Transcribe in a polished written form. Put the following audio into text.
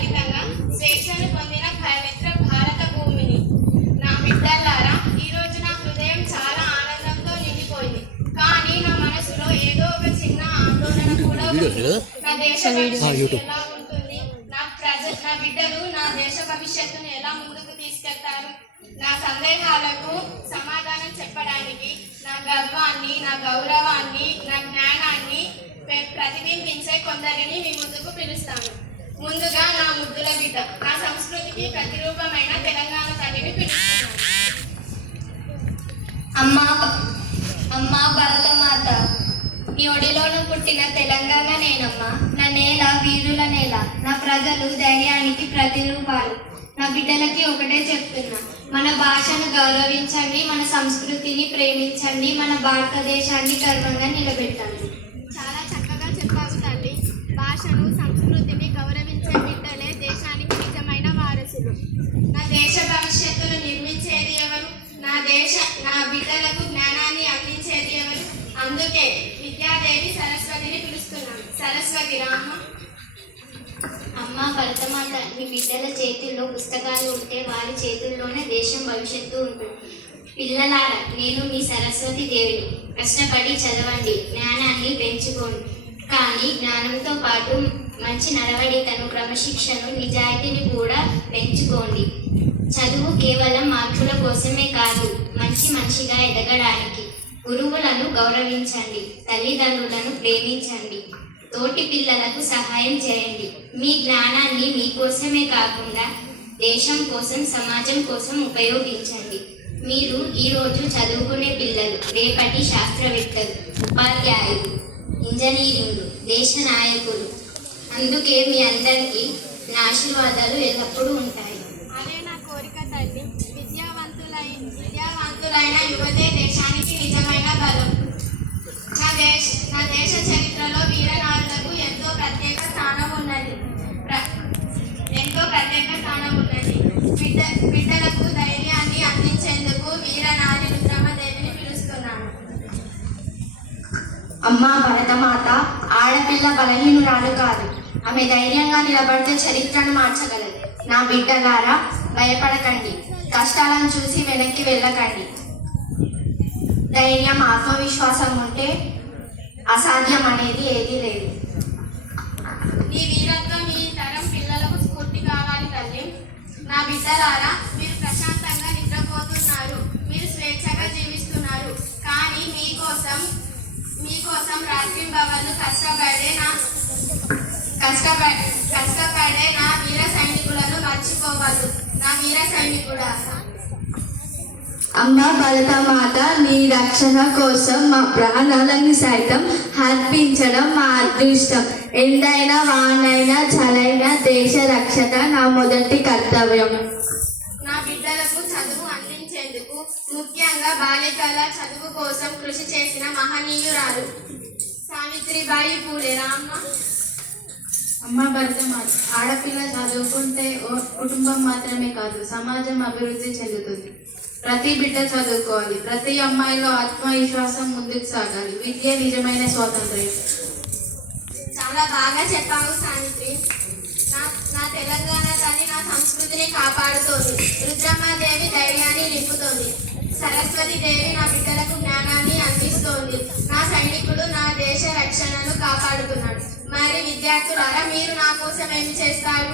ఫలితంగా స్వేచ్ఛను పొందిన పవిత్ర భారత భూమిని. నా బిడ్డలారా, ఈరోజు నా హృదయం చాలా ఆనందంతో నిండిపోయింది. కానీ నా మనసులో ఏదో ఒక చిన్న ఆందోళన కూడా ఉంది. నా దేశ భవిష్యత్తు ఎలా ఉంటుంది? నా బిడ్డలు నా దేశ భవిష్యత్తును ఎలా ముందుకు తీసుకెళ్తారు? నా సందేహాలకు సమాధానం చెప్పడానికి నా గర్వాన్ని, నా గౌరవాన్ని, నా జ్ఞానాన్ని ప్రతిబింబించే కొందరిని మీ ముందుకు పిలుస్తాను. ముందుగా నా ముద్దుల బిడ్డ, నా సంస్కృతికి ప్రతిరూపమైన తెలంగాణ తల్లిని పిలుస్తున్నాను. అమ్మా భరతమాత, నీ ఒడిలోన పుట్టిన తెలంగాణ నేనమ్మా. నా నేల వీరుల నేల, నా ప్రజలు ధైర్యానికి ప్రతిరూపాలు. నా బిడ్డలకి ఒకటే చెప్తున్నా, మన భాషను గౌరవించండి, మన సంస్కృతిని ప్రేమించండి, మన భారతదేశాన్ని గర్వంగా నిలబెట్టండి. చాలా చక్కగా చెప్పావు తల్లి. భాషను, సంస్కృతిని గౌరవించే బిడ్డలే దేశానికి నిజమైన వారసులు. నా దేశ భవిష్యత్తును నిర్మించేది ఎవరు? నా బిడ్డలకు జ్ఞానాన్ని అందించేది ఎవరు? అందుకే విద్యాదేవి సరస్వతిని పిలుస్తున్నాను. సరస్వతి రామ. అమ్మా భరతమాత, మీ బిడ్డల చేతుల్లో పుస్తకాలు ఉంటే వారి చేతుల్లోనే దేశం భవిష్యత్తు ఉంటుంది. పిల్లలారా, నేను మీ సరస్వతి దేవిని. కష్టపడి చదవండి, జ్ఞానాన్ని పెంచుకోండి. కానీ జ్ఞానంతో పాటు మంచి నడవడికను, క్రమశిక్షను, నిజాయితీని కూడా పెంచుకోండి. చదువు కేవలం మార్కుల కోసమే కాదు, మంచి మనిషిగా ఎదగడానికి. గురువులను గౌరవించండి, తల్లిదండ్రులను ప్రేమించండి, తోటి పిల్లలకు సహాయం చేయండి. మీ జ్ఞానాన్ని మీకోసమే కాకుండా దేశం కోసం, సమాజం కోసం ఉపయోగించండి. మీరు ఈరోజు చదువుకునే పిల్లలు రేపటి శాస్త్రవేత్తలు, ఉపాధ్యాయులు, ఇంజనీరింగ్, దేశ నాయకులు. అందుకే మీ అందరికీ నా ఆశీర్వాదాలు ఎల్లప్పుడూ ఉంటాయి. అదే నా కోరిక తల్లి. విద్యావంతులైన యువతే దేశానికి నిజమైన బలం. నా దేశ చరిత్రలో వీరనారులకు ఎంతో ప్రత్యేక స్థానం ఉన్నది. బిడ్డలకు ధైర్యాన్ని అందించేందుకు వీరనారి రుద్రమదేవిని పిలుస్తున్నాను. అమ్మా భరతమాత, ఆడపిల్ల బలహీనురాలు కాదు. ఆమె ధైర్యంగా నిలబడితే చరిత్రను మార్చగలదు. నా బిడ్డలారా, భయపడకండి, కష్టాలను చూసి వెనక్కి వెళ్ళకండి. ధైర్యం, ఆత్మవిశ్వాసం ఉంటే అసాధ్యం అనేది ఏదీ లేదు. ఈ వీరత్వం ఈ తరం పిల్లలకు స్ఫూర్తి కావాలి తల్లి. నా బిడ్డలారా, మీరు ప్రశాంతంగా నిద్రపోతున్నారు, మీరు స్వేచ్ఛగా జీవిస్తున్నారు. కానీ మీకోసం రాత్రింబవళ్ళు కష్టపడే నా వీర సైనికులను మర్చిపోవద్దు. నా వీర సైనికుడా. అమ్మ భరతమాత, నీ రక్షణ కోసం మా ప్రాణాలను సైతం అర్పించడం మా అదృష్టం. ఎండైనా వానైనా చలైనా దేశ రక్షణ నా మొదటి కర్తవ్యం. నా బిడ్డలకు చదువు అందించేందుకు, ముఖ్యంగా బాలికల చదువు కోసం కృషి చేసిన మహనీయురాలు సావిత్రిబాయి పూలే. రామ్మ. అమ్మ భరతమాత, ఆడపిల్ల చదువుకుంటే కుటుంబం మాత్రమే కాదు, సమాజం అభివృద్ధి చెందుతుంది. ప్రతి బిడ్డ చదువుకోవాలి, ప్రతి అమ్మాయిలో ఆత్మవిశ్వాసం ముందుకు సాగాలి. విద్య నిజమైన స్వాతంత్ర్యం. చాలా బాగా చెప్పావు సావిత్రి. నా తెలంగాణ తల్లి నా సంస్కృతిని కాపాడుతోంది. రుద్రమ్మదేవి ధైర్యాన్ని నింపుతోంది. సరస్వతి దేవి నా బిడ్డలకు జ్ఞానాన్ని అందిస్తోంది. నా సైనికుడు నా దేశ రక్షణను కాపాడుతున్నాడు. మరి విద్యార్థులారా, మీరు నా కోసం ఏమి చేస్తారు?